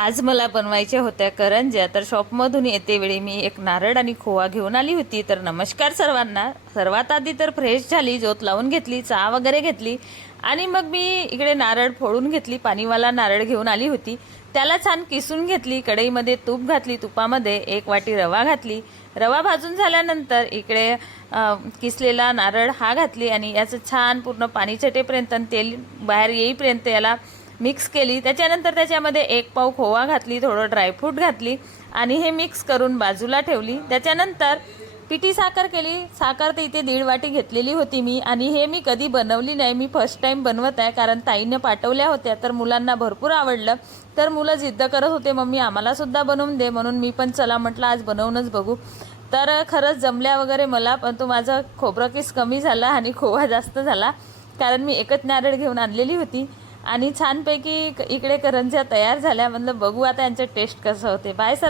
आज मला बनवायच्या होत्या करंज्या, तर शॉपमधून येते वेळी मी एक नारळ आणि खोवा घेऊन आली होती. तर नमस्कार सर्वांना. सर्वात आधी तर फ्रेश झाली, ज्योत लावून घेतली, चहा वगैरे घेतली आणि मग मी इकडे नारळ फोडून घेतली. पाणीवाला नारळ घेऊन आली होती, त्याला छान किसून घेतली. कढईमध्ये तूप घातली, तुपामध्ये 1 वाटी रवा घातली. रवा भाजून झाल्यानंतर इकडे किसलेला नारळ हा घातली आणि याचं छान पूर्ण पाणी छटेपर्यंत तेल बाहेर येईपर्यंत याला मिक्स केली. त्याच्यानंतर त्याच्यामध्ये 1 पाव खोवा घातली, थोडं ड्रायफ्रूट घातली आणि हे मिक्स करून बाजूला ठेवली. त्याच्यानंतर पिठी साखर केली. साखर तर इथे 1.5 वाटी घेतलेली होती मी आणि हे मी कधी बनवली नाही, मी फर्स्ट टाईम बनवत आहे. कारण ताईनं पाठवल्या होत्या तर मुलांना भरपूर आवडलं. तर मुलं जिद्द करत होते, मम्मी आम्हालासुद्धा बनवून दे. म्हणून मी पण चला म्हटलं आज बनवूनच बघू. तर खरंच जमल्या वगैरे मला, पण तो माझा खोबरं किस कमी झाला आणि खोवा जास्त झाला, कारण मी एकच नारळ घेऊन आणलेली होती. आणि छानपैकी इकडे करंज्या तयार झाल्या. म्हणलं बघू आता यांचं टेस्ट कसं होते. Bye sir.